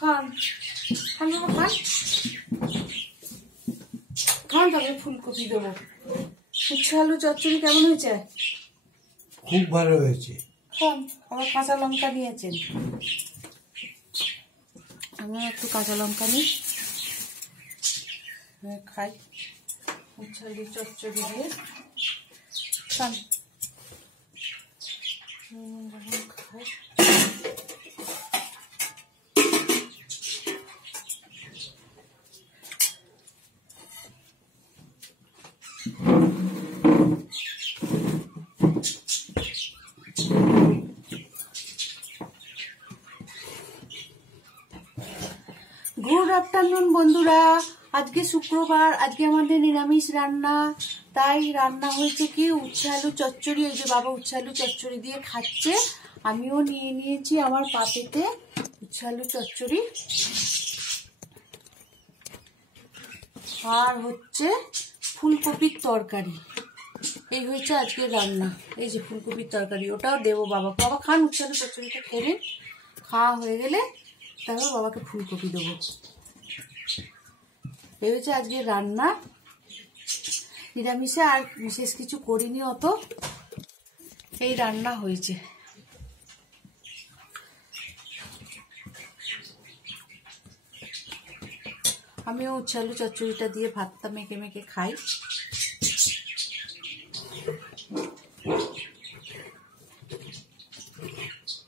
খান খান বাবা খান খান, তারপরে ফুলকপি দেবো। উচ্ছে আলু চচ্চড়ি কেমন হয়েছে? খুব ভালো হয়েছে। খান, আবার কাঁচা লঙ্কা নিয়েছেন, আমিও একটু কাঁচা লঙ্কা নিই, খাই উচ্ছে আলু চচ্চড়ি দিয়ে। খান খাই। গুড আফটারনুন বন্ধুরা, আজকে শুক্রবার, আজকে আমাদের নিরামিষ রান্না। তাই রান্না হয়েছে কি উচ্ছে আলু চচ্চড়ি। ওই যে বাবা উচ্ছে আলু চচ্চড়ি দিয়ে খাচ্ছে, আমিও নিয়ে নিয়েছি আমার পাতেতে উচ্ছে আলু চচ্চড়ি। আর হচ্ছে ফুলকপির তরকারি। এই হয়েছে আজকে রান্না। এই যে ফুলকপির তরকারি, ওটাও দেবো বাবা। বাবা খান উচ্ছে আলু চচ্চড়িটা খেয়ে নিন, খাওয়া হয়ে গেলে তারপর বাবাকে ফুলকপি দেবো। এই হচ্ছে আজকে রান্না, নিরামিষে আর বিশেষ কিছু করিনি অত, এই রান্না হয়েছে। আমিও উচ্ছে আলু চচ্চড়িটা দিয়ে ভাতটা মেখে মেখে খাই।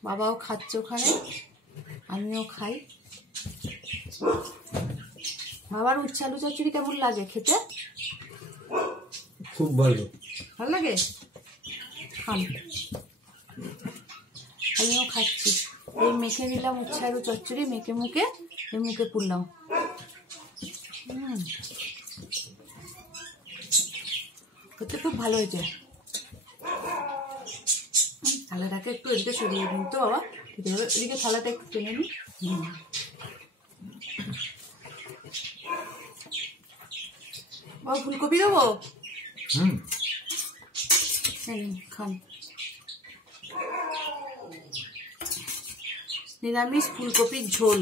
বাবাও খাচ্ছে ওখানে, আমিও খাই। বাবার উচ্ছে আলু চচ্চড়ি কেমন লাগে খেতে? খুব ভালো। ভালো লাগে? খান, আমিও খাচ্ছি। এই মেখে নিলাম উচ্ছে আলু চচ্চড়ি, মেখে মুখে এই মুখে পুরলাম। খেতে খুব ভালো হয়েছে। থালাটাকে একটু এদিকে সরিয়ে দিন তো বাবা, এদিকে থালাটা একটু টেনে নিই। বাবা ফুলকপি দেবো? খান, নিরামিষ ফুলকপির ঝোল।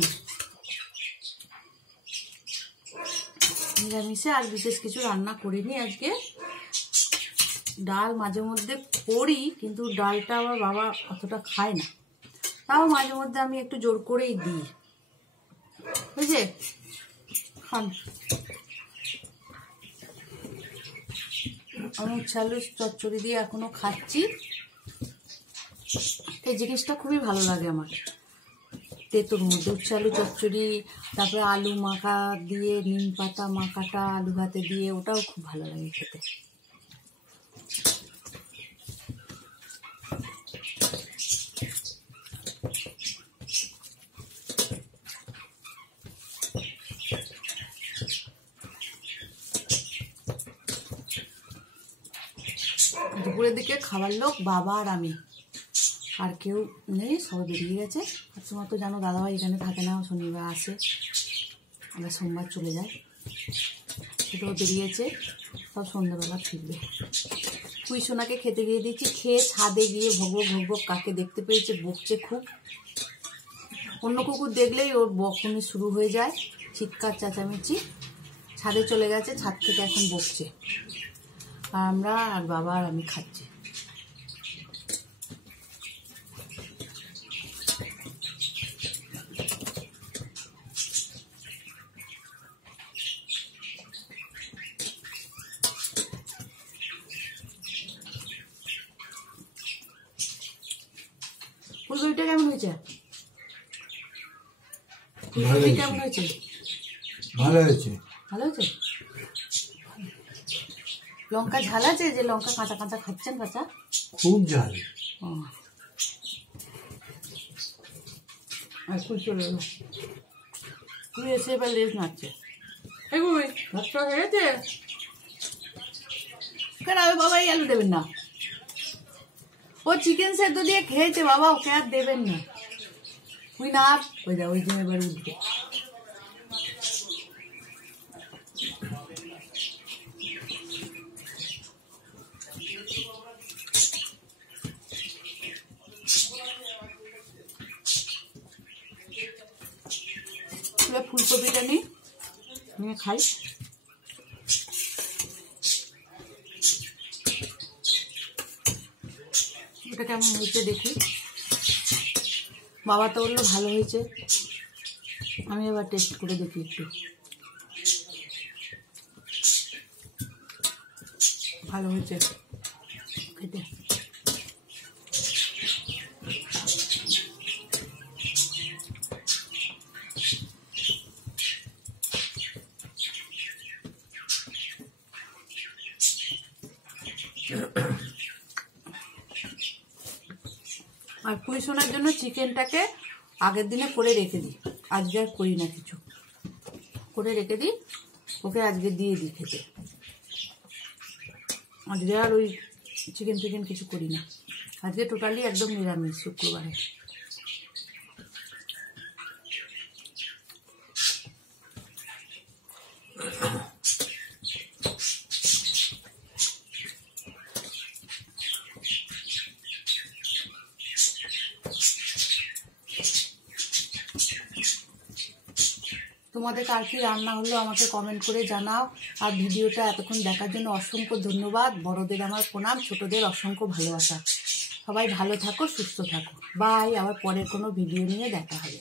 নিরামিষে আর বিশেষ কিছু রান্না করিনি আজকে। ডাল মাঝে মধ্যে করি, কিন্তু ডালটা আবার বাবা অতটা খায় না, তাও মাঝে মধ্যে আমি একটু জোর করেই দিই। বুঝলে? খান, আমি উচ্ছে আলু চচ্চড়ি দিয়ে এখনো খাচ্ছি। এই জিনিসটা খুবই ভালো লাগে আমার, তেঁতুর মধ্যে উচ্ছে আলু চচ্চড়ি, তারপরে আলু মাখা দিয়ে নিম পাতা মাখাটা আলু ভাতে দিয়ে, ওটাও খুব ভালো লাগে খেতে। দুপুরের দিকে খাবার লোক বাবা আর আমি, আর কেউ নেই, সব বেরিয়ে গেছে। আর তোমার তো জানো দাদাভাই এখানে থাকে না, শনিবার আসে, আমরা সোমবার চলে যাই। সেটাও বেরিয়েছে, সব সন্ধ্যাবেলা ফিরবে। কুই সোনাকে খেতে গিয়ে দিচ্ছি, খেয়ে ছাদে গিয়ে ভগবক ভগবক কাকে দেখতে পেয়েছে, বকছে খুব। অন্য কুকুর দেখলেই ওর বকুনি শুরু হয়ে যায়, চিৎকার চেঁচামেচি। ছাদে চলে গেছে, ছাদ থেকে এখন বকছে। আর আমরা আর বাবা আর আমি খাচ্ছি। ফুলকপিটা কেমন হয়েছে? ফুলকপি কেমন হয়েছে? ভালো হয়েছে। ভালো হয়েছে। লঙ্কা ঝাল আছে? যে লঙ্কা কাঁচা কাঁচা খাচ্ছেন, কাঁচা খুব ঝাল। চলে এলো, তুই এসে এবার লেজ নাচছে। এগুই ভাতটা হয়ে গেছে কেন? বাবা এই আলু দেবেন না, ও চিকেন সেদ্ধ দিয়ে খেয়েছে বাবা, ওকে আর দেবেন না। তুই না, ওই যা, ওই যে এবার উঠবে। ফুলকপিটা নিয়ে খাই। এটা কেমন হয়েছে দেখি। বাবা তো বললো ভালো হয়েছে, আমি এবার টেস্ট করে দেখি একটু। ভালো হয়েছে খেতে। আর পুঁই সোনার জন্য চিকেনটাকে আগের দিনে করে রেখে দিই, আজকে আর করি না, কিছু করে রেখে দিই, ওকে আজকে দিয়ে দিই খেতে। আজকে আর ওই চিকেন টিকেন কিছু করি না, আজকে টোটালি একদম নিরামিষ শুক্রবারে। তোমাদের কার কি রান্না হলো আমাকে কমেন্ট করে জানাও। আর ভিডিওটা এতক্ষণ দেখার জন্য অসংখ্য ধন্যবাদ। বড়দের আমার প্রণাম, ছোটদের অসংখ্য ভালোবাসা। সবাই ভালো থাকো, সুস্থ থাকো। বাই। আবার পরের কোনো ভিডিও নিয়ে দেখা হবে।